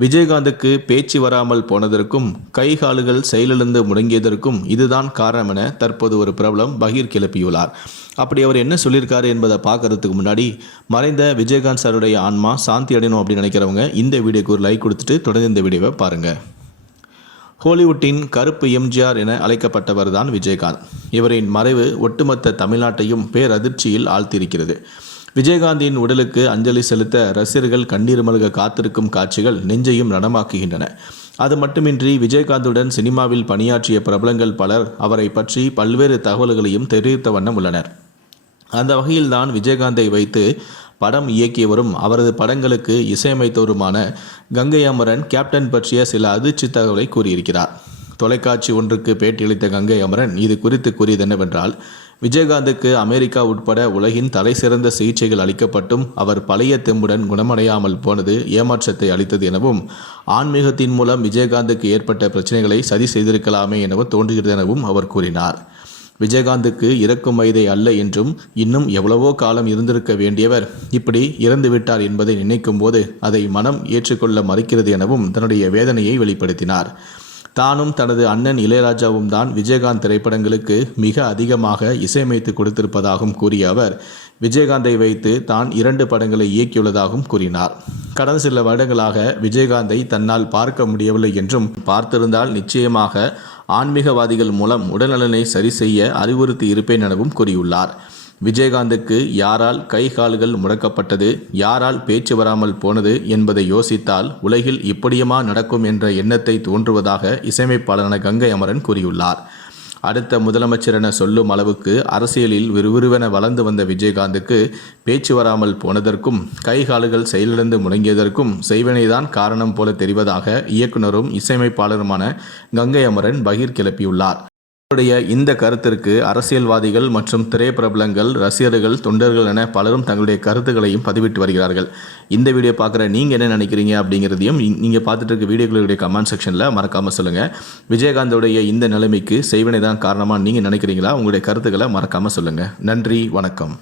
விஜயகாந்துக்கு பேச்சு வராமல் போனதற்கும் கைகால்கள் செயலிழந்து முடங்கியதற்கும் இதுதான் காரணம் என தற்போது ஒரு பிரபலம் பகீர் கிளப்பியுள்ளார். அப்படி அவர் என்ன சொல்லியிருக்காரு என்பதை பார்க்கறதுக்கு முன்னாடி மறைந்த விஜயகாந்த் சாருடைய ஆன்மா சாந்தி அடையணும் அப்படின்னு நினைக்கிறவங்க இந்த வீடியோக்கு ஒரு லைக் கொடுத்துட்டு தொடர்ந்து இந்த வீடியோவை பாருங்கள் ஹாலிவுட்டின் கருப்பு எம்ஜிஆர் என அழைக்கப்பட்டவர் தான் விஜயகாந்த். இவரின் மறைவு ஒட்டுமொத்த தமிழ்நாட்டையும் பேரதிர்ச்சியில் ஆழ்த்தியிருக்கிறது. விஜயகாந்தின் உடலுக்கு அஞ்சலி செலுத்த ரசிகர்கள் கண்ணீர் மல்க காத்திருக்கும் காட்சிகள் நெஞ்சையும் நடமாக்குகின்றன. அது மட்டுமின்றி விஜயகாந்துடன் சினிமாவில் பணியாற்றிய பிரபலங்கள் பலர் அவரை பற்றி பல்வேறு தகவல்களையும் தெரிவித்த வண்ணம் உள்ளனர். அந்த வகையில்தான் விஜயகாந்தை வைத்து படம் இயக்கியவரும் அவரது படங்களுக்கு இசையமைத்தவருமான கங்கை அமரன் கேப்டன் பற்றிய சில அதிர்ச்சி தகவலை கூறியிருக்கிறார். தொலைக்காட்சி ஒன்றுக்கு பேட்டியளித்த கங்கை அமரன் இது குறித்து கூறியது என்னவென்றால் விஜயகாந்துக்கு அமெரிக்கா உட்பட உலகின் தலை சிறந்த சிகிச்சைகள் அளிக்கப்பட்டும் அவர் பழைய தெம்புடன் குணமடையாமல் போனது ஏமாற்றத்தை அளித்தது எனவும் ஆன்மீகத்தின் மூலம் விஜயகாந்துக்கு ஏற்பட்ட பிரச்சனைகளை சதி செய்திருக்கலாமே எனவும் தோன்றுகிறது எனவும் அவர் கூறினார். விஜயகாந்துக்கு இறக்கும் வயதை அல்ல என்றும் இன்னும் எவ்வளவோ காலம் இருந்திருக்க வேண்டியவர் இப்படி இறந்துவிட்டார் என்பதை நினைக்கும் போது அதை மனம் ஏற்றுக்கொள்ள மறுக்கிறது எனவும் தன்னுடைய வேதனையை வெளிப்படுத்தினார். தானும் தனது அண்ணன் இளையராஜாவும் தான் விஜயகாந்த் திரைப்படங்களுக்கு மிக அதிகமாக இசையமைத்து கொடுத்திருப்பதாகவும் கூறிய அவர் விஜயகாந்தை வைத்து தான் இரண்டு படங்களை இயக்கியுள்ளதாகவும் கூறினார். கடந்த சில வருடங்களாக விஜயகாந்தை தன்னால் பார்க்க முடியவில்லை என்றும் பார்த்திருந்தால் நிச்சயமாக ஆன்மீகவாதிகள் மூலம் உடல்நலனை சரி செய்ய அறிவுறுத்தி இருப்பேன் எனவும் கூறியுள்ளார். விஜயகாந்துக்கு யாரால் கை கால்கள் முடக்கப்பட்டது யாரால் பேச்சு வராமல் போனது என்பதை யோசித்தால் உலகில் இப்படியுமா நடக்கும் என்ற எண்ணத்தை தோன்றுவதாக இசையமைப்பாளரான கங்கை அமரன் கூறியுள்ளார். அடுத்த முதலமைச்சர் என சொல்லும் அளவுக்கு அரசியலில் விறுவிறுவென வளர்ந்து வந்த விஜயகாந்துக்கு பேச்சு வராமல் போனதற்கும் கை கால்கள் செயலிழந்து முடங்கியதற்கும் செய்வனைதான் காரணம் போல தெரிவதாக இயக்குனரும் இசையமைப்பாளருமான கங்கை அமரன் பகிர் கிளப்பியுள்ளார் அவருடைய இந்த கருத்திற்கு அரசியல்வாதிகள் மற்றும் திரைப்பிரபலங்கள் ரசிகர்கள் தொண்டர்கள் என பலரும் தங்களுடைய கருத்துக்களையும் பதிவிட்டு வருகிறார்கள். இந்த வீடியோ பார்க்குற நீங்கள் என்ன நினைக்கிறீங்க அப்படிங்கிறதையும் நீங்கள் பார்த்துட்டு இருக்க வீடியோக்களுடைய கமெண்ட் செக்ஷனில் மறக்காமல் சொல்லுங்கள் விஜயகாந்தோடைய இந்த நிலைமைக்கு செய்வனை தான் காரணமாக நீங்கள் நினைக்கிறீங்களா? உங்களுடைய கருத்துக்களை மறக்காமல் சொல்லுங்கள் நன்றி வணக்கம்.